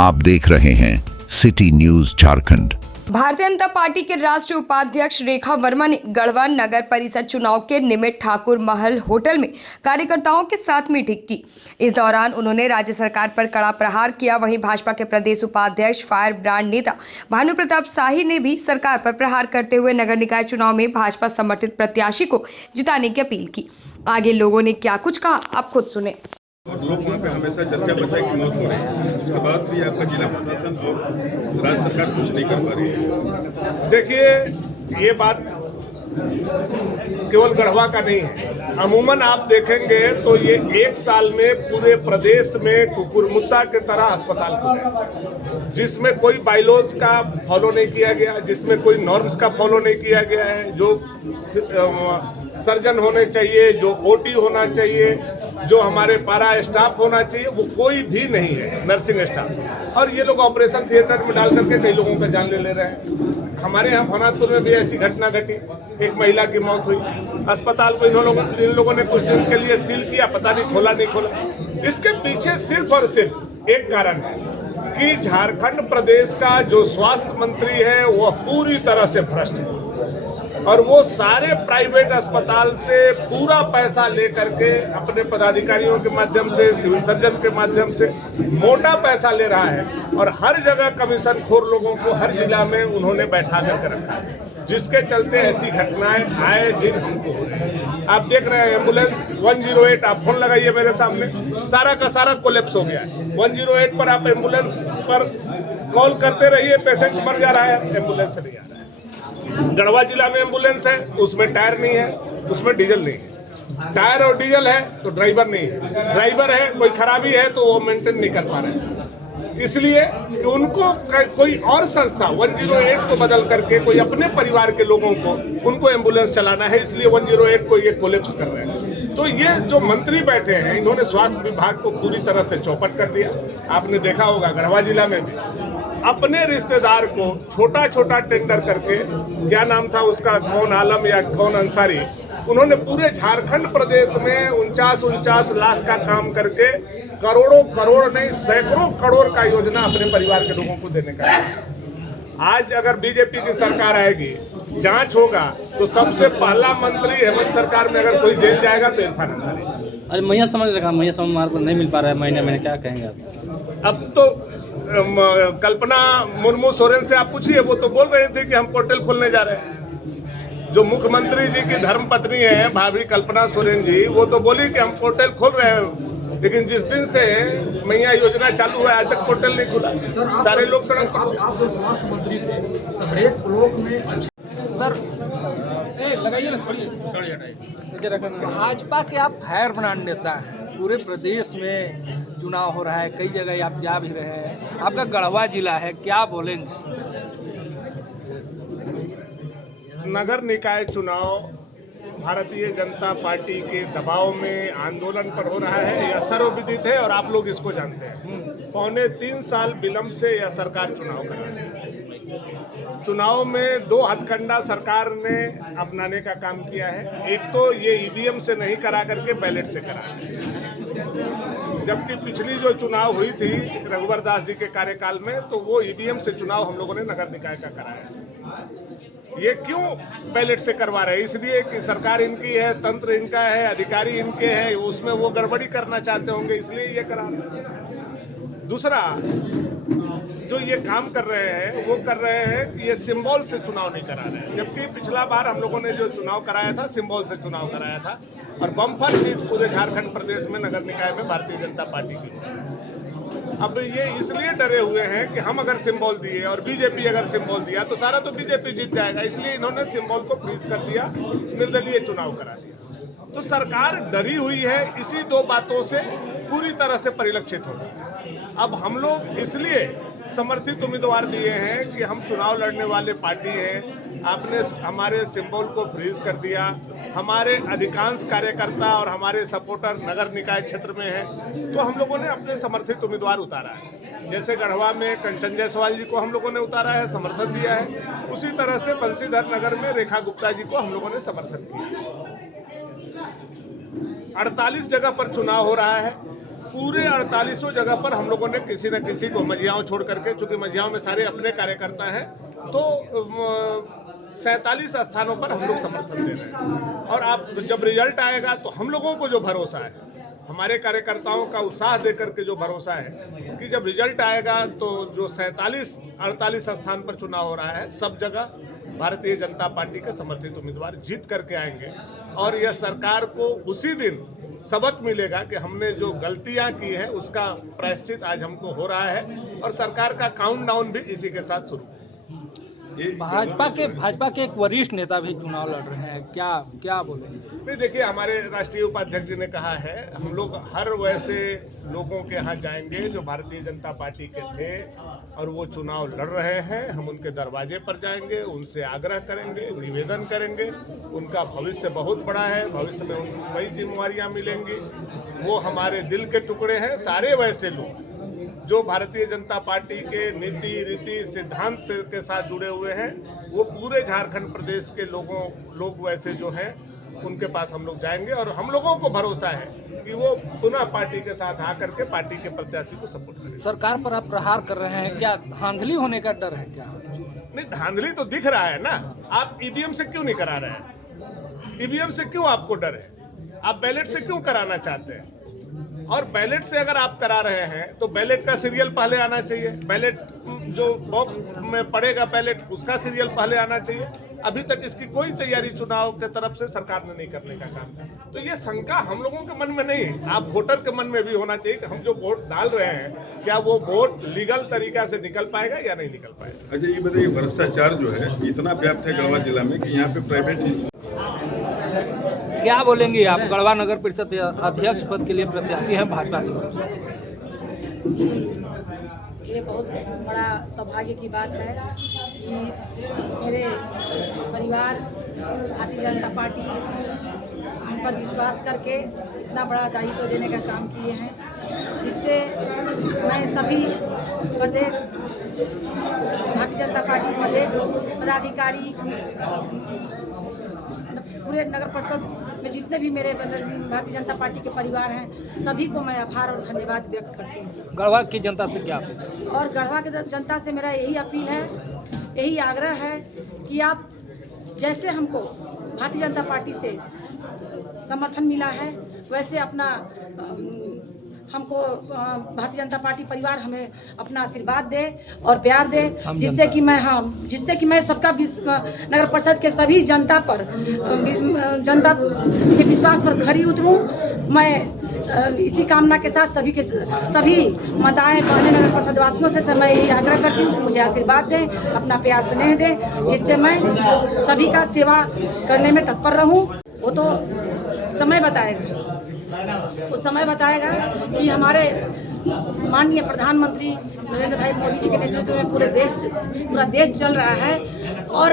आप देख रहे हैं city news Jharkhand. Bharatiya Janata party के राष्ट्रीय उपाध्यक्ष रेखा वर्मा ने गढ़वा नगर परिषद चुनाव के निमित्त ठाकुर महल होटल में कार्यकर्ताओं के साथ मीटिंग की। इस दौरान उन्होंने राज्य सरकार पर कड़ा प्रहार किया। वहीं भाजपा के प्रदेश उपाध्यक्ष फायर ब्रांड नेता भानु प्रताप शाही ने भी सरकार पर प्रहार करते हुए नगर निकाय चुनाव में भाजपा समर्थित प्रत्याशी को जिताने की अपील की। आगे लोगों ने क्या कुछ कहा, आप खुद सुने। लोग वहाँ पे हमेशा जच्चा बच्चा की मौत हो रही है, उसके बाद भी आपका जिला प्रशासन और राज्य सरकार कुछ नहीं कर पा रही है। देखिए, ये बात केवल गढ़वा का नहीं है, अमूमन आप देखेंगे तो ये एक साल में पूरे प्रदेश में कुकुरमुत्ता की तरह अस्पताल खुले, जिसमें कोई बाइलॉज का फॉलो नहीं किया गया, जिसमें कोई नॉर्म्स का फॉलो नहीं किया गया है। जो सर्जन होने चाहिए, जो ओटी होना चाहिए, जो हमारे पारा स्टाफ होना चाहिए, वो कोई भी नहीं है, नर्सिंग स्टाफ। और ये लोग ऑपरेशन थिएटर में डाल करके कई लोगों का जान ले रहे हैं। हमारे यहाँ भनातपुर में भी ऐसी घटना घटी, एक महिला की मौत हुई। अस्पताल को इन लोगों ने कुछ दिन के लिए सील किया, पता नहीं खोला नहीं खोला। इसके पीछे सिर्फ और सिर्फ एक कारण है कि झारखंड प्रदेश का जो स्वास्थ्य मंत्री है वह पूरी तरह से भ्रष्ट है, और वो सारे प्राइवेट अस्पताल से पूरा पैसा लेकर के अपने पदाधिकारियों के माध्यम से, सिविल सर्जन के माध्यम से मोटा पैसा ले रहा है, और हर जगह कमीशन खोर लोगों को हर जिला में उन्होंने बैठा करके रखा है, जिसके चलते ऐसी घटनाएं आए दिन हमको हो रही है। आप देख रहे हैं एम्बुलेंस 108, आप फोन लगाइए मेरे सामने, सारा का सारा कोलैप्स हो गया है। 108 पर आप एम्बुलेंस पर कॉल करते रहिए, पेशेंट मर जा रहा है, एम्बुलेंस नहीं आ रहा है। गढ़वा जिला में एम्बुलेंस है तो उसमें टायर नहीं है, उसमें डीजल नहीं है। टायर और डीजल है तो ड्राइवर नहीं है, ड्राइवर है कोई खराबी है तो वो मेंटेन नहीं कर पा रहे हैं। इसलिए कि उनको कोई और संस्था 108 को बदल करके कोई अपने परिवार के लोगों को उनको एम्बुलेंस चलाना है, इसलिए 108 को ये कोलैप्स कर रहे हैं। तो ये जो मंत्री बैठे हैं, इन्होंने स्वास्थ्य विभाग को पूरी तरह से चौपट कर दिया। आपने देखा होगा गढ़वा जिला में भी अपने रिश्तेदार को छोटा छोटा टेंडर करके, क्या नाम था उसका, कौन आलम या कौन अंसारी, उन्होंने पूरे झारखंड प्रदेश में 49 लाख का काम करके करोड़ों करोड़ नहीं सैकड़ों करोड़ का योजना अपने परिवार के लोगों को देने का है। आज अगर बीजेपी की सरकार आएगी, जांच होगा तो सबसे पहला मंत्री हेमंत सरकार में अगर कोई जेल जाएगा तो इरफान अंसारी। अरे मैया समझ रखा, मैया समझ मार्ग नहीं मिल पा रहा है महीने क्या कहेंगे आप? अब तो कल्पना मुर्मू सोरेन से आप पूछिए, वो तो बोल रहे थे कि हम पोर्टल खोलने जा रहे हैं। जो मुख्यमंत्री जी की धर्मपत्नी है भाभी कल्पना सोरेन जी, वो तो बोली कि हम पोर्टल खोल रहे हैं, लेकिन जिस दिन से मैया योजना चालू हुआ आज तक पोर्टल नहीं खुला। सारे लोग सड़क पर। आप जो स्वास्थ्य मंत्री थे तो हर एक ब्लॉक में सर लगाइए ना, थोड़ी भाजपा के आप फायर ब्रांड नेता हैं, पूरे प्रदेश में चुनाव हो रहा है, कई जगह आप जा भी रहे हैं, आपका गढ़वा जिला है, क्या बोलेंगे? नगर निकाय चुनाव भारतीय जनता पार्टी के दबाव में आंदोलन पर हो रहा है, यह सर्वविदित है और आप लोग इसको जानते हैं। 3.25 साल विलंब से यह सरकार चुनाव कर रही है। चुनाव में 2 हथकंडा सरकार ने अपनाने का काम किया है। एक तो ये ईवीएम से नहीं करा करके बैलेट से करा, जबकि पिछली जो चुनाव हुई थी रघुवर दास जी के कार्यकाल में, तो वो ईवीएम से चुनाव हम लोगों ने नगर निकाय का कराया। ये क्यों बैलेट से करवा रहे हैं? इसलिए कि सरकार इनकी है, तंत्र इनका है, अधिकारी इनके हैं, उसमें वो गड़बड़ी करना चाहते होंगे, इसलिए ये करा रहे हैं। दूसरा जो ये काम कर रहे हैं वो कर रहे हैं कि ये सिंबल से चुनाव नहीं करा रहे हैं, जबकि पिछला बार हम लोगों ने जो चुनाव कराया था सिंबल से चुनाव कराया था, और बम्पर जीत पूरे झारखंड प्रदेश में नगर निकाय में भारतीय जनता पार्टी की। अब ये इसलिए डरे हुए हैं कि हम अगर सिंबल दिए और बीजेपी अगर सिंबल दिया तो सारा तो बीजेपी जीत जाएगा, इसलिए इन्होंने सिंबल को फ्रीज कर दिया, निर्दलीय चुनाव करा दिया। तो सरकार डरी हुई है, इसी 2 बातों से पूरी तरह से परिलक्षित होती है। अब हम लोग इसलिए समर्थित उम्मीदवार दिए हैं कि हम चुनाव लड़ने वाले पार्टी हैं, आपने हमारे सिंबल को फ्रीज कर दिया, हमारे अधिकांश कार्यकर्ता और हमारे सपोर्टर नगर निकाय क्षेत्र में हैं, तो हम लोगों ने अपने समर्थित उम्मीदवार उतारा है। जैसे गढ़वा में कंचन जायसवाल जी को हम लोगों ने उतारा है, समर्थन दिया है, उसी तरह से बंसीधर नगर में रेखा गुप्ता जी को हम लोगों ने समर्थन किया। 48 जगह पर चुनाव हो रहा है, पूरे 48 जगह पर हम लोगों ने किसी न किसी को, मझियाओं छोड़ करके, चूंकि मझियाओं में सारे अपने कार्यकर्ता हैं, तो 47 स्थानों पर हम लोग समर्थन दे रहे हैं। और आप जब रिजल्ट आएगा तो हम लोगों को जो भरोसा है, हमारे कार्यकर्ताओं का उत्साह देकर के जो भरोसा है कि जब रिजल्ट आएगा तो जो 48 स्थान पर चुनाव हो रहा है, सब जगह भारतीय जनता पार्टी के समर्थित उम्मीदवार जीत करके आएंगे। और यह सरकार को उसी दिन सबक मिलेगा कि हमने जो गलतियां की है उसका प्रायश्चित आज हमको हो रहा है, और सरकार का काउंटडाउन भी इसी के साथ शुरू। भाजपा के एक वरिष्ठ नेता भी चुनाव लड़ रहे हैं, क्या बोलेंगे? नहीं, देखिए, हमारे राष्ट्रीय उपाध्यक्ष जी ने कहा है, हम लोग हर वैसे लोगों के यहाँ जाएंगे जो भारतीय जनता पार्टी के थे और वो चुनाव लड़ रहे हैं। हम उनके दरवाजे पर जाएंगे, उनसे आग्रह करेंगे, निवेदन करेंगे। उनका भविष्य बहुत बड़ा है, भविष्य में उनको कई जिम्मेवारियां मिलेंगी। वो हमारे दिल के टुकड़े हैं। सारे वैसे लोग जो भारतीय जनता पार्टी के नीति, रीति, सिद्धांत के साथ जुड़े हुए हैं, वो पूरे झारखंड प्रदेश के लोग वैसे जो हैं उनके पास हम लोग जाएंगे। और हम लोगों को भरोसा है कि वो पुनः पार्टी के साथ आकर के पार्टी के प्रत्याशी को सपोर्ट करेंगे। सरकार पर आप प्रहार कर रहे हैं, क्या धांधली होने का डर है क्या? नहीं, धांधली तो दिख रहा है ना। आप ईवीएम से क्यों नहीं करा रहे हैं? ईवीएम से क्यों आपको डर है? आप बैलेट से क्यों कराना चाहते हैं? और बैलेट से अगर आप करा रहे हैं तो बैलेट का सीरियल पहले आना चाहिए। बैलेट जो बॉक्स में पड़ेगा बैलेट, उसका सीरियल पहले आना चाहिए। अभी तक इसकी कोई तैयारी चुनाव के तरफ से सरकार ने नहीं करने का काम किया। तो ये शंका हम लोगों के मन में नहीं है, आप वोटर के मन में भी होना चाहिए कि हम जो वोट डाल रहे हैं, क्या वो वोट लीगल तरीका से निकल पाएगा या नहीं निकल पाएगा। अच्छा, ये बताइए, भ्रष्टाचार जो है इतना व्याप्त है गढ़वा जिला में कि यहाँ पे प्राइवेट, क्या बोलेंगे आप? गढ़वा नगर परिषद अध्यक्ष पद के लिए प्रत्याशी हैं भाजपा से। जी, ये बहुत बड़ा सौभाग्य की बात है कि मेरे परिवार भारतीय जनता पार्टी हम पर विश्वास करके इतना बड़ा दायित्व देने का काम किए हैं, जिससे मैं सभी प्रदेश भारतीय जनता पार्टी प्रदेश पदाधिकारी, पूरे नगर परिषद में जितने भी मेरे भारतीय जनता पार्टी के परिवार हैं, सभी को मैं आभार और धन्यवाद व्यक्त करती हूँ। गढ़वा की जनता से क्या? और गढ़वा की जनता से मेरा यही अपील है, यही आग्रह है कि आप जैसे हमको भारतीय जनता पार्टी से समर्थन मिला है, वैसे अपना हमको भारतीय जनता पार्टी परिवार हमें अपना आशीर्वाद दे और प्यार दे, जिससे कि मैं सबका नगर परिषद के सभी जनता के विश्वास पर खरी उतरूं। मैं इसी कामना के साथ सभी माताएं बहनें नगर परिषद वासियों से मैं यही आग्रह करती हूँ कि मुझे आशीर्वाद दें, अपना प्यार स्नेह दें, जिससे मैं सभी का सेवा करने में तत्पर रहूँ। वो तो समय बताएगा, वो समय बताएगा कि हमारे माननीय प्रधानमंत्री नरेंद्र भाई मोदी जी के नेतृत्व में पूरा देश चल रहा है। और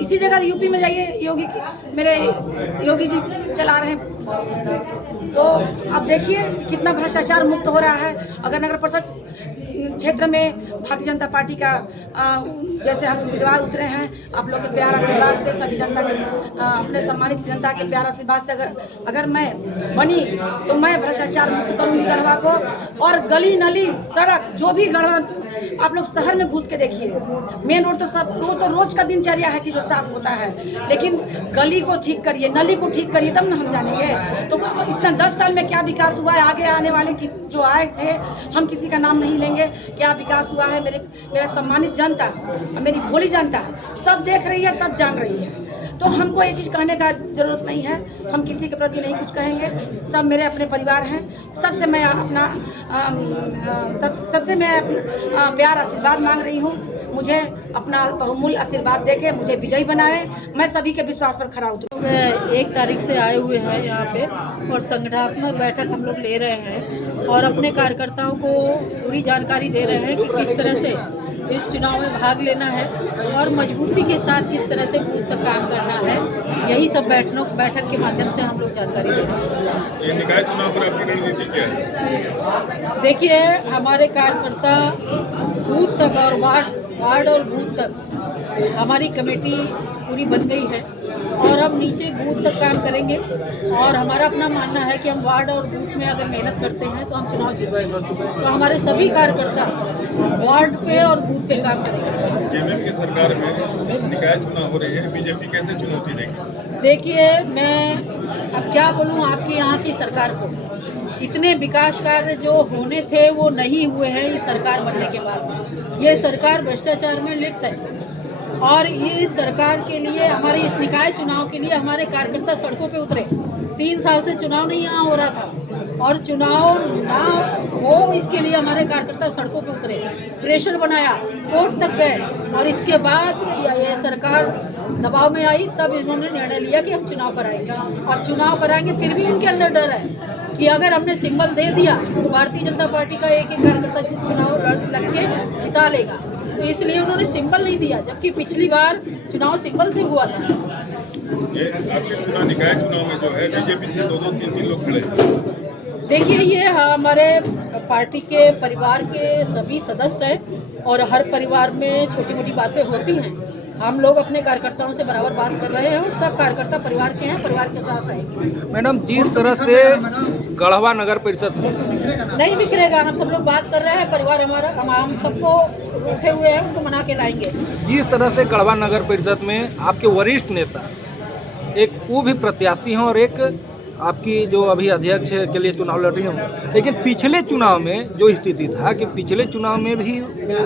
इसी जगह यूपी में जाइए, मेरे योगी जी चला रहे हैं, तो अब देखिए कितना भ्रष्टाचार मुक्त हो रहा है। अगर नगर परिषद क्षेत्र में भारतीय जनता पार्टी का जैसे हम उम्मीदवार उतरे हैं, आप लोग के प्यार आशीर्वाद से, सभी जनता के अपने सम्मानित जनता के प्यार आशीर्वाद से अगर मैं बनी तो मैं भ्रष्टाचार मुक्त करूंगी गढ़वा को। और गली नली सड़क जो भी गढ़वा, आप लोग शहर में घुस के देखिए, मेन रोड तो रोज का दिनचर्या है कि जो साफ होता है, लेकिन गली को ठीक करिए, नली को ठीक करिए, तब ना हम जानेंगे। तो इतना 10 साल में क्या विकास हुआ है, आगे आने वाले की जो आए थे, हम किसी का नाम नहीं लेंगे, क्या विकास हुआ है। मेरा सम्मानित जनता, मेरी भोली जनता सब देख रही है, सब जान रही है। तो हमको ये चीज़ कहने का जरूरत नहीं है, हम किसी के प्रति नहीं कुछ कहेंगे, सब मेरे अपने परिवार हैं। सबसे मैं अपना प्यार आशीर्वाद मांग रही हूँ। मुझे अपना बहुमूल्य आशीर्वाद देके मुझे विजयी बनाए, मैं सभी के विश्वास पर खरा उतरूँ। 1 तारीख से आए हुए हैं यहाँ पे और संगठनात्मक बैठक हम लोग ले रहे हैं और अपने कार्यकर्ताओं को पूरी जानकारी दे रहे हैं कि किस तरह से इस चुनाव में भाग लेना है और मजबूती के साथ किस तरह से बूथ तक काम करना है। यही सब बैठक के माध्यम से हम लोग जानकारी दे रहे हैं। ये निकाय चुनाव पर आपकी रणनीति क्या है? देखिए, हमारे कार्यकर्ता बूथ तक और वार्ड और बूथ तक हमारी कमेटी पूरी बन गई है और हम हम नीचे बूथ तक काम करेंगे और हमारा अपना मानना है कि हम वार्ड और बूथ में अगर मेहनत करते हैं तो हम चुनाव जीतेंगे। तो हमारे सभी कार्यकर्ता वार्ड पे और बूथ पे काम करेंगे। जेएमएम की सरकार में निकाय चुनाव हो रही है, बीजेपी कैसे चुनौती देगी? देखिए, मैं अब क्या बोलूँ आपकी यहाँ की सरकार को, इतने विकास कार्य जो होने थे वो नहीं हुए हैं इस सरकार बनने के बाद। ये सरकार भ्रष्टाचार में लिप्त है और इस सरकार के लिए, हमारे इस निकाय चुनाव के लिए हमारे कार्यकर्ता सड़कों पे उतरे। 3 साल से चुनाव नहीं यहाँ हो रहा था और चुनाव ना हो इसके लिए हमारे कार्यकर्ता सड़कों पे उतरे, प्रेशर बनाया, कोर्ट तक गए और इसके बाद ये सरकार दबाव में आई, तब इन्होंने निर्णय लिया कि हम चुनाव कराएंगे और चुनाव कराएंगे। फिर भी इनके अंदर डर है कि अगर हमने सिंबल दे दिया तो भारतीय जनता पार्टी का एक कार्यकर्ता चुनाव लड़ के जिता लेगा, तो इसलिए उन्होंने सिंबल नहीं दिया, जबकि पिछली बार चुनाव सिंबल से हुआ था। ये आपके चुनाव निकाय चुनाव में जो है बीजेपी से 2-2, 3-3 लोग खड़े हैं। देखिए, ये हमारे पार्टी के परिवार के सभी सदस्य हैं और हर परिवार में छोटी मोटी बातें होती हैं। हम लोग अपने कार्यकर्ताओं से बराबर बात कर रहे हैं और सब कार्यकर्ता परिवार के हैं, परिवार के साथ रहेंगे। मैडम, जिस तरह से गढ़वा नगर परिषद नहीं बिखरेगा, हम सब लोग बात कर रहे हैं, परिवार हमारा, हम सबको उठे हुए हैं, उनको मना के लाएंगे। जिस तरह से गढ़वा नगर परिषद में आपके वरिष्ठ नेता, एक वो भी प्रत्याशी हैं और एक आपकी जो अभी अध्यक्ष के लिए चुनाव लड़ रही हूँ, लेकिन पिछले चुनाव में जो स्थिति था कि पिछले चुनाव में भी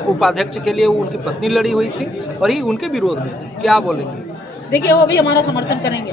उपाध्यक्ष के लिए उनकी पत्नी लड़ी हुई थी और ये उनके विरोध में थी, क्या बोलेंगे? देखिए, वो भी हमारा समर्थन करेंगे।